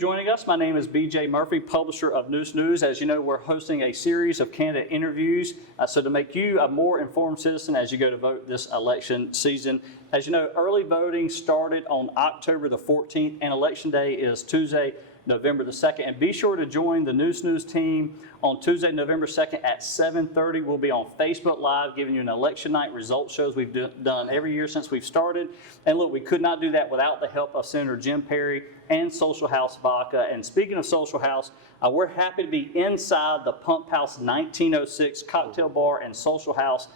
joining us. My name is BJ Murphy, publisher of Neuse. As you know, we're hosting a series of candidate interviews so to make you a more informed citizen as you go to vote this election season. As you know, early voting started on October the 14th, and Election Day is Tuesday, November the 2nd. And be sure to join the Neuse team on Tuesday, November 2nd at 7:30. We'll be on Facebook Live giving you an election night results shows we've done every year since we've started. And look, we could not do that without the help of Senator Jim Perry and Social House Vodka. And speaking of Social House, we're happy to be inside the Pump House 1906 Cocktail Bar and Social House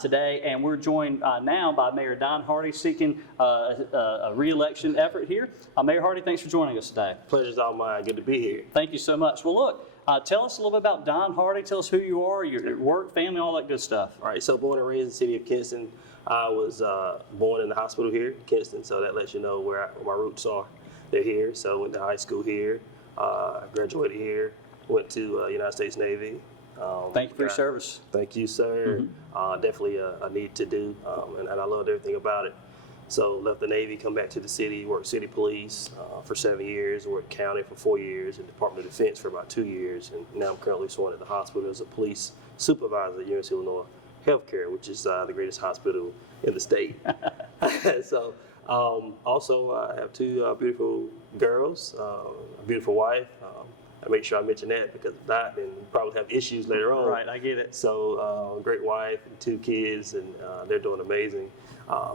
today. And we're joined now by Mayor Don Hardy seeking a re-election effort here. Mayor Hardy, thanks for joining us today. Pleasure's all mine. Good to be here. Thank you so much. Well, look, tell us a little bit about Don Hardy. Tell us who you are, your work, family, all that good stuff. All right, so born and raised in the city of Kinston. I was born in the hospital here in Kinston, so that lets you know where my roots are. They're here, so I went to high school here, graduated here, went to United States Navy. Thank you for your service. Thank you, sir. Definitely a need to do, and I loved everything about it. So left the Navy, come back to the city, worked city police for 7 years, worked county for 4 years, and Department of Defense for about 2 years, and now I'm currently sworn at the hospital as a police supervisor at University of Lenoir Healthcare, which is the greatest hospital in the state. So also I have two beautiful girls, a beautiful wife. I make sure I mention that because if not, then we'll probably have issues later on. Right, I get it. So great wife and 2 kids, and they're doing amazing.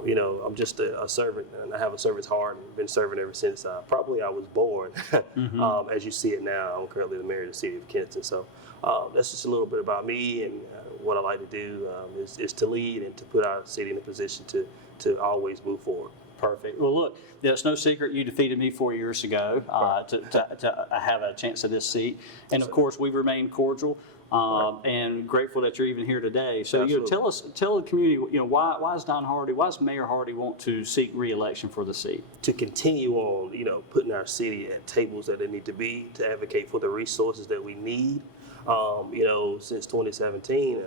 You know, I'm just a servant, and I have a servant's heart, and been serving ever since probably I was born. As you see it now, I'm currently the mayor of the City of Kinston. So that's just a little bit about me, and what I like to do is to lead and to put our city in a position to always move forward. Perfect. Well, look, it's no secret you defeated me 4 years ago to have a chance at this seat. And, of course, we've remained cordial and grateful that you're even here today. So, tell the community, why does Don Hardy, why does Mayor Hardy want to seek re-election for the seat? To continue on, putting our city at tables that they need to be, to advocate for the resources that we need. Since 2017,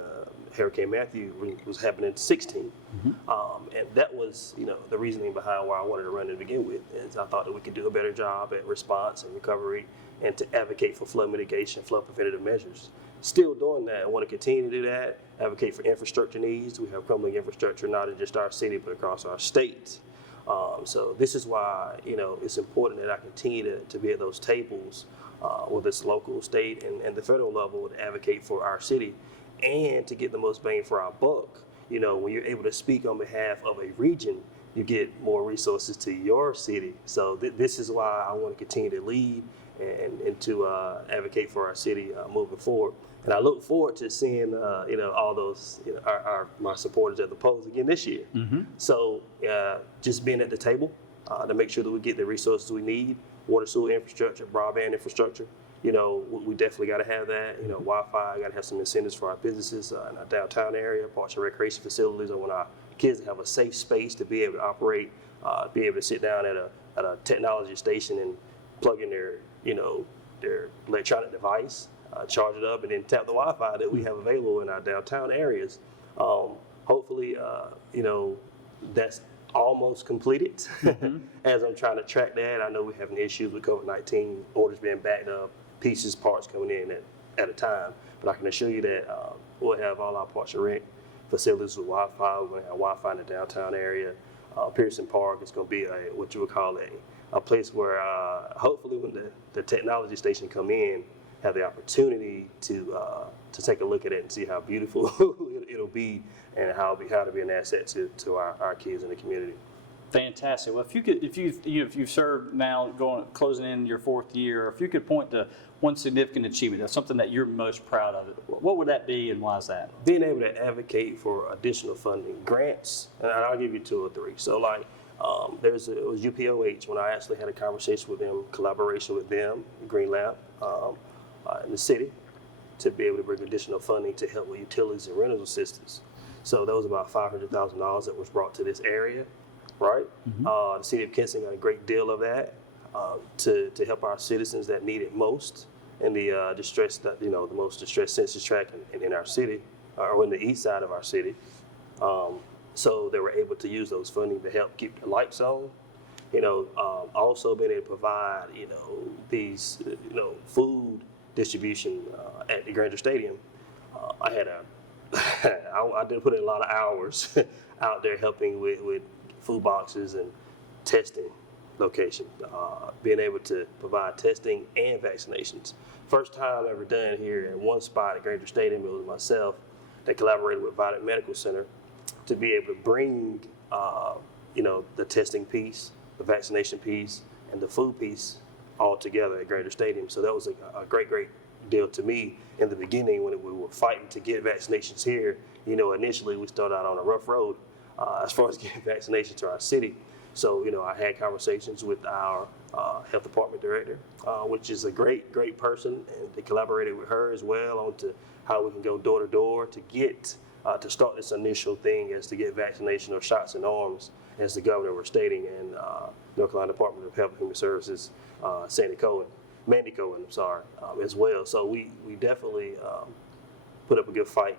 Hurricane Matthew was happening in 16. And that was, the reasoning behind why I wanted to run to begin with, is I thought that we could do a better job at response and recovery and to advocate for flood mitigation, flood preventative measures. Still doing that. I want to continue to do that, advocate for infrastructure needs. We have crumbling infrastructure, not in just our city, but across our state. So this is why, it's important that I continue to be at those tables, whether it's local, state, and the federal level, to advocate for our city and to get the most bang for our buck. When you're able to speak on behalf of a region, you get more resources to your city. So this is why I want to continue to lead and to advocate for our city moving forward. And I look forward to seeing, all those, my supporters at the polls again this year. So just being at the table to make sure that we get the resources we need, water, sewer infrastructure, broadband infrastructure. We definitely got to have that. Wi-Fi, got to have some incentives for our businesses in our downtown area, parks and recreation facilities. I want our kids to have a safe space to be able to operate, be able to sit down at a technology station and plug in their electronic device, charge it up, and then tap the Wi-Fi that we have available in our downtown areas. Hopefully, that's almost completed. As I'm trying to track that, I know we're having issues with COVID-19, orders being backed up, pieces, parts coming in at a time. But I can assure you that we'll have all our parts and rec facilities with Wi-Fi. We're going to have Wi-Fi in the downtown area. Pearson Park is going to be what you would call a place where hopefully when the technology station come in, have the opportunity to take a look at it and see how beautiful it'll be and how to be an asset to our kids in the community. Fantastic. Well, if you've served now closing in your 4th year, if you could point to one significant achievement, that's something that you're most proud of, what would that be and why is that? Being able to advocate for additional funding, grants, and I'll give you 2 or 3. So it was UPOH when I actually had a conversation with them, collaboration with them, Green Lab, in the city, to be able to bring additional funding to help with utilities and rental assistance. So that was about $500,000 that was brought to this area, right? The City of Kinston got a great deal of that to help our citizens that need it most in the distress, the most distressed census tract in our city, or in the east side of our city. So they were able to use those funding to help keep the lights on, Also being able to provide, these, food distribution at the Granger Stadium. I had I did put in a lot of hours out there helping with food boxes and testing location, being able to provide testing and vaccinations. First time ever done here in one spot at Granger Stadium. It was myself that collaborated with Violet Medical Center to be able to bring, the testing piece, the vaccination piece, and the food piece all together at Granger Stadium. So that was a great deal to me in the beginning when we were fighting to get vaccinations here. Initially we started out on a rough road as far as getting vaccinations to our city. So, I had conversations with our health department director, which is a great person, and they collaborated with her as well on to how we can go door to door to get, to start this initial thing as to get vaccination or shots in arms, as the governor was stating, and North Carolina Department of Health and Human Services, Mandy Cohen, as well. So we definitely put up a good fight,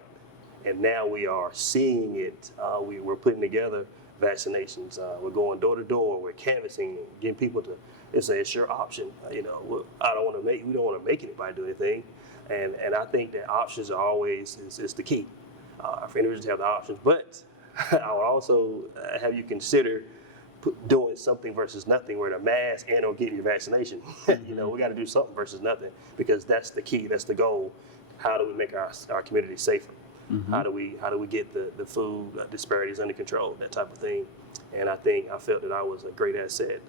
and now we are seeing it. We're putting together vaccinations. We're going door to door. We're canvassing, getting people to. It's your option. We don't want to make anybody do anything, and I think that options are always is the key for individuals to have the options. But I would also have you consider doing something versus nothing, where the mask and or getting your vaccination. We got to do something versus nothing, because that's the key. That's the goal. How do we make our community safer? Mm-hmm. How do we get the food disparities under control, that type of thing? And I felt that I was a great asset,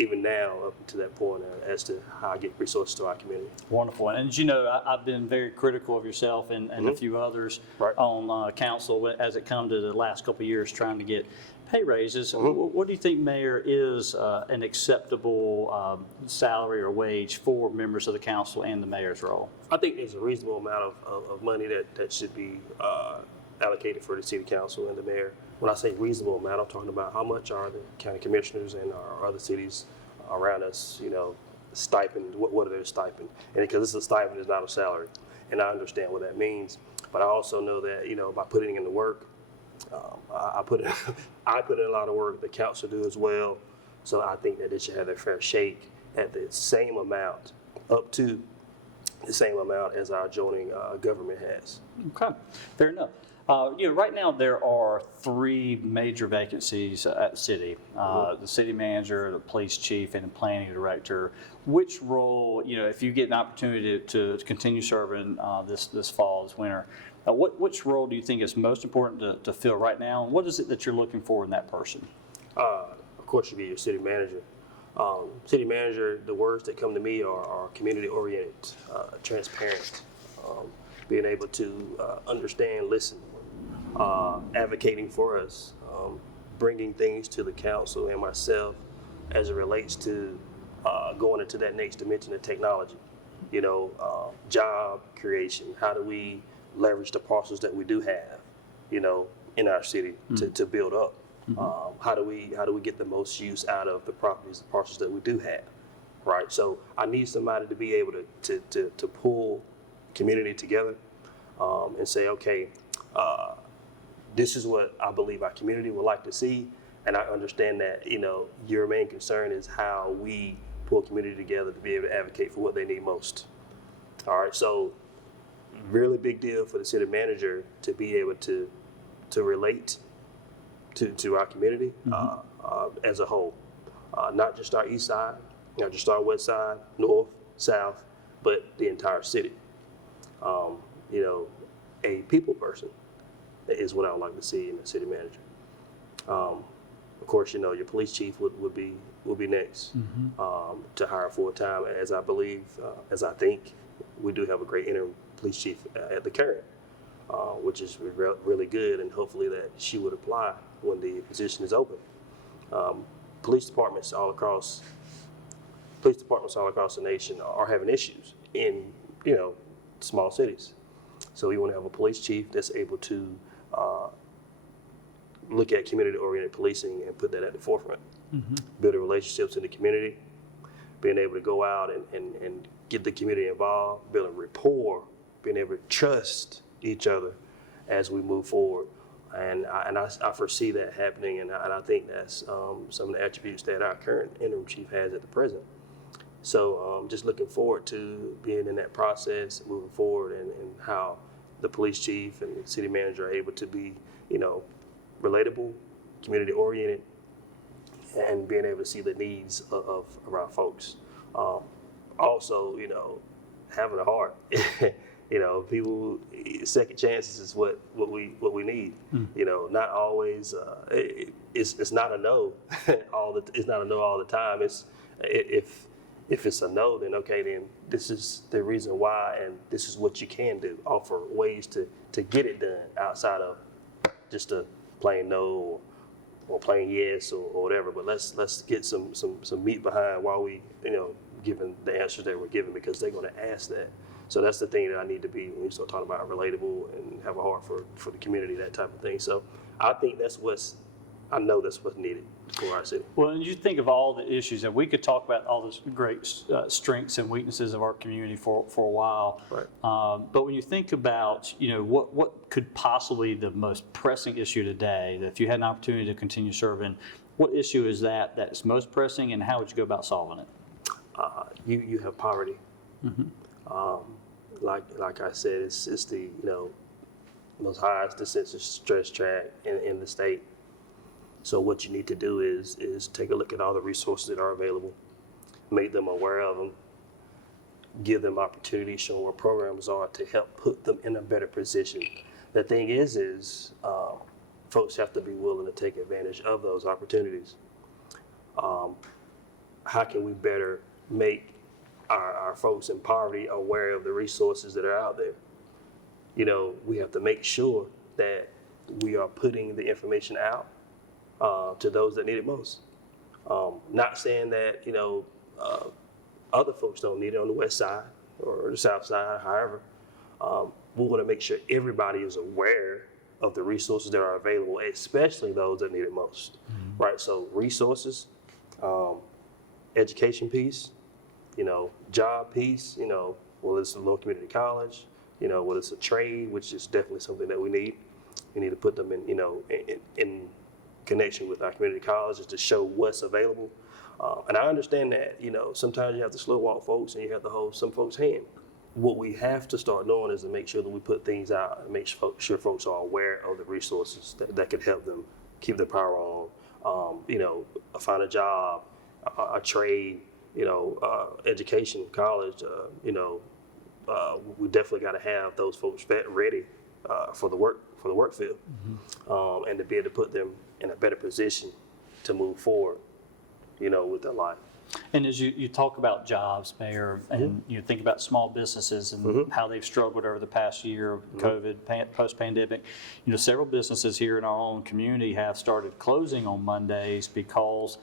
even now up to that point, as to how I get resources to our community. Wonderful. And as you know, I've been very critical of yourself and mm-hmm. a few others right. on council as it come to the last couple of years trying to get pay raises. Mm-hmm. What do you think, Mayor, is an acceptable salary or wage for members of the council and the mayor's role? I think there's a reasonable amount of money that should be allocated for the city council and the mayor. When I say reasonable amount, I'm talking about how much are the county commissioners and our other cities around us, stipend, what are their stipend? And because it's a stipend, it's not a salary. And I understand what that means. But I also know that, by putting in the work, I put in a lot of work, the council do as well. So I think that they should have their fair shake at the same amount, up to the same amount as our adjoining government has. Okay, fair enough. Right now there are 3 major vacancies at the city: the city manager, the police chief, and the planning director. Which role, if you get an opportunity to continue serving this fall, this winter, which role do you think is most important to fill right now, and what is it that you're looking for in that person? Of course, you be your city manager. City manager, the words that come to me are community-oriented, transparent, being able to understand, listen, advocating for us, bringing things to the council and myself as it relates to going into that next dimension of technology. Job creation. How do we leverage the parcels that we do have, in our city mm-hmm. to build up? Mm-hmm. How do we get the most use out of the properties, the parcels that we do have, right? So I need somebody to be able to pull community together and say, okay, this is what I believe our community would like to see, and I understand that your main concern is how we pull community together to be able to advocate for what they need most. All right, so really big deal for the city manager to be able to relate to our community mm-hmm. As a whole, not just our east side, not just our west side, north, south, but the entire city. A people person is what I would like to see in the city manager. Of course, your police chief would be next mm-hmm. To hire full time, as I believe, as I think we do have a great interim police chief at the current, which is really good, and hopefully that she would apply when the position is open. Police departments all across the nation are having issues in small cities. So we want to have a police chief that's able to look at community-oriented policing and put that at the forefront. Mm-hmm. Building relationships in the community, being able to go out and get the community involved, building rapport, being able to trust each other as we move forward, I foresee that happening, and I think that's some of the attributes that our current interim chief has at the present. So just looking forward to being in that process, moving forward, and how the police chief and the city manager are able to be, relatable, community oriented, and being able to see the needs of our folks. Also, having a heart. People, second chances is what we need. Not always. It's not a no it's not a no all the time. It's if it's a no, then okay, then this is the reason why, and this is what you can do. Offer ways to get it done outside of just a plain no or plain yes or whatever. But let's get some meat behind while we given the answers that we're given, because they're going to ask that. So that's the thing that I need to be when you start talking about relatable and have a heart for the community, that type of thing. So I think that's what's needed for our city. Well, and you think of all the issues, and we could talk about all those great strengths and weaknesses of our community for a while. Right. But when you think about, what could possibly the most pressing issue today, that if you had an opportunity to continue serving, what issue is that's most pressing, and how would you go about solving it? You have poverty. Mm-hmm. Like I said, it's the most highest census stress track in the state. So what you need to do is take a look at all the resources that are available, make them aware of them, give them opportunities, show them what programs are to help put them in a better position. The thing is folks have to be willing to take advantage of those opportunities. How can we better make our folks in poverty aware of the resources that are out there? We have to make sure that we are putting the information out to those that need it most. Not saying that, other folks don't need it on the west side or the south side, however. We want to make sure everybody is aware of the resources that are available, especially those that need it most. Mm-hmm. Right? So resources, education piece, job piece, whether it's a local community college, whether it's a trade, which is definitely something that we need. We need to put them in connection with our community colleges to show what's available. And I understand that, sometimes you have to slow walk folks and you have to hold some folks' hand. What we have to start doing is to make sure that we put things out and make sure folks are aware of the resources that could help them keep their power on, find a job, a trade, education, college, we definitely got to have those folks ready for the work field, mm-hmm. And to be able to put them in a better position to move forward, with their life. And as you talk about jobs, Mayor, and you think about small businesses and mm-hmm. how they've struggled over the past year of COVID, post-pandemic, several businesses here in our own community have started closing on Mondays because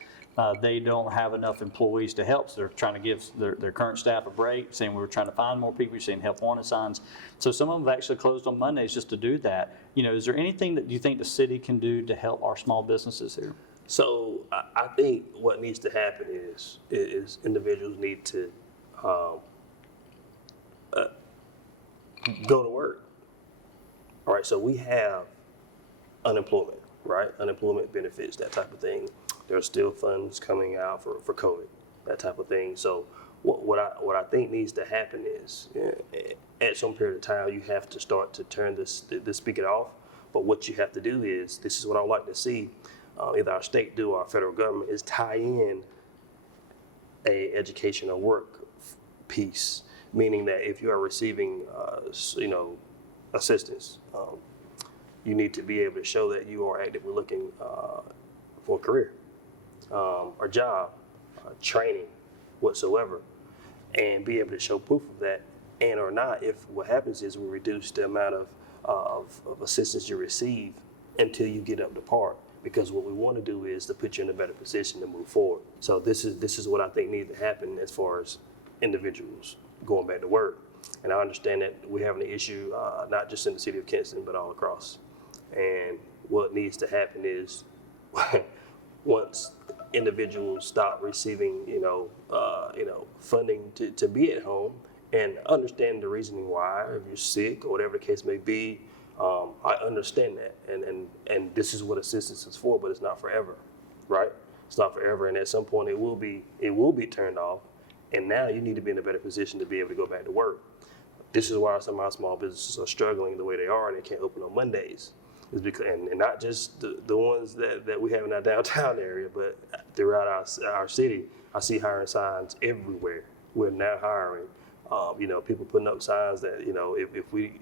they don't have enough employees to help. So they're trying to give their current staff a break, saying we're trying to find more people. You're seeing help wanted signs. So some of them have actually closed on Mondays just to do that. Is there anything that you think the city can do to help our small businesses here? So I think what needs to happen is individuals need to go to work. All right, so we have unemployment, right? Unemployment benefits, that type of thing. There's still funds coming out for COVID, that type of thing. So what I think needs to happen is at some period of time, you have to start to turn the spigot off. But what you have to do is, this is what I would like to see, either our state do or our federal government, is tie in a education or work piece, meaning that if you are receiving, assistance, you need to be able to show that you are actively looking for a career, or job, training, whatsoever, and be able to show proof of that. And or not, if what happens is we reduce the amount of assistance you receive until you get up to par. Because what we want to do is to put you in a better position to move forward. So this is what I think needs to happen as far as individuals going back to work. And I understand that we're having an issue not just in the city of Kinston, but all across. And what needs to happen is once individuals stop receiving, funding to be at home, and understand the reasoning why, if you're sick or whatever the case may be, I understand that, and this is what assistance is for, but it's not forever, right? It's not forever, and at some point it will be turned off, and now you need to be in a better position to be able to go back to work. This is why some of our small businesses are struggling the way they are, and they can't open on Mondays. Is because, and not just the ones that we have in our downtown area, but throughout our city, I see hiring signs everywhere. We're now hiring. People putting up signs that, if we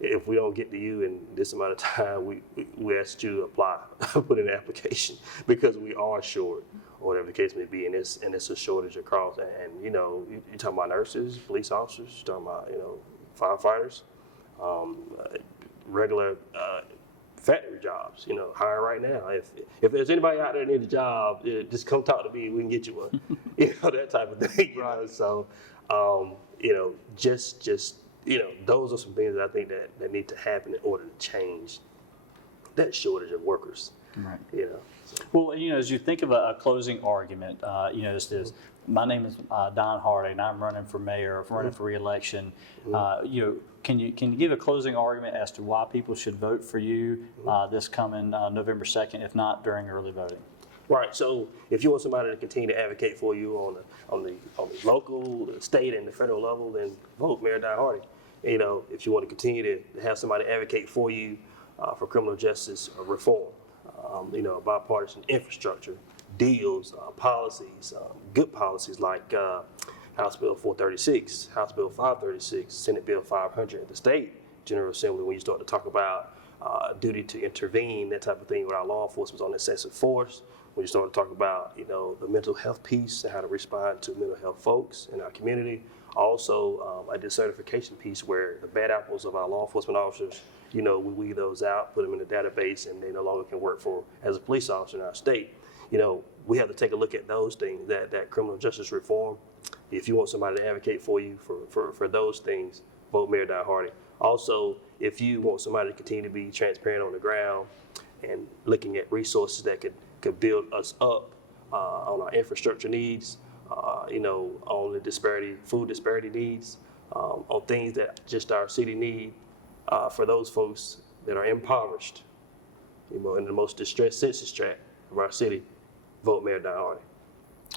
if we don't get to you in this amount of time, we ask you to apply, put in an application, because we are short, or whatever the case may be, and it's a shortage across. And you're talking about nurses, police officers, you're talking about firefighters, regular factory jobs. Hiring right now. If there's anybody out there that needs a job, just come talk to me. We can get you one. That type of thing. Right. So, those are some things that I think that need to happen in order to change that shortage of workers. Right. So. Well, as you think of a closing argument, this is, my name is Don Hardy, and I'm running for mayor, running for re-election. Can you give a closing argument as to why people should vote for you this coming November 2nd, if not during early voting? Right. So if you want somebody to continue to advocate for you on the local, the state, and the federal level, then vote Mayor Don Hardy. If you want to continue to have somebody advocate for you for criminal justice reform, bipartisan infrastructure, deals, policies, good policies like House Bill 436, House Bill 536, Senate Bill 500 at the state General Assembly, when you start to talk about duty to intervene, that type of thing with our law enforcement on excessive force, when you start to talk about the mental health piece and how to respond to mental health folks in our community. Also, I did certification piece where the bad apples of our law enforcement officers, we weed those out, put them in a database, and they no longer can work as a police officer in our state. We have to take a look at those things, that criminal justice reform. If you want somebody to advocate for you for those things, vote Mayor Don Hardy. Also, if you want somebody to continue to be transparent on the ground and looking at resources that could build us up on our infrastructure needs, on the food disparity needs, on things that just our city need for those folks that are impoverished, in the most distressed census tract of our city, vote Mayor Don Hardy.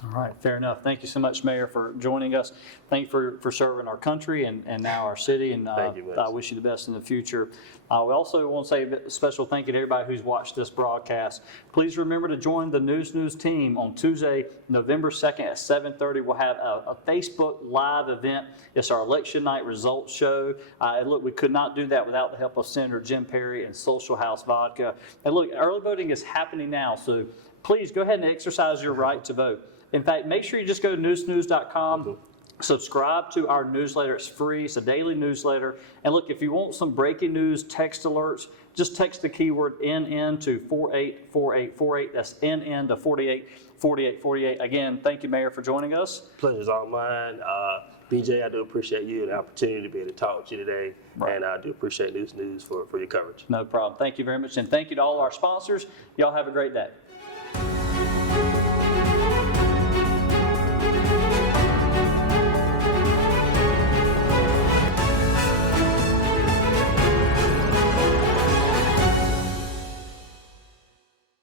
All right, fair enough. Thank you so much, Mayor, for joining us. Thank you for serving our country and now our city, and Thank you, I wish you the best in the future. We also want to say a special thank you to everybody who's watched this broadcast. Please remember to join the Neuse team on Tuesday, November 2nd at 7:30. We'll have a Facebook Live event. It's our election night results show. And look, we could not do that without the help of Senator Jim Perry and Social House Vodka. And look, early voting is happening now, so please go ahead and exercise your right to vote. In fact, make sure you just go to neusenews.com, subscribe to our newsletter. It's free. It's a daily newsletter. And look, if you want some breaking news text alerts, just text the keyword NN to 484848. That's NN to 484848. Again, thank you, Mayor, for joining us. Pleasure's all mine. BJ, I do appreciate you and the opportunity to be able to talk to you today. Right. And I do appreciate Neuse for your coverage. No problem. Thank you very much. And thank you to all our sponsors. Y'all have a great day.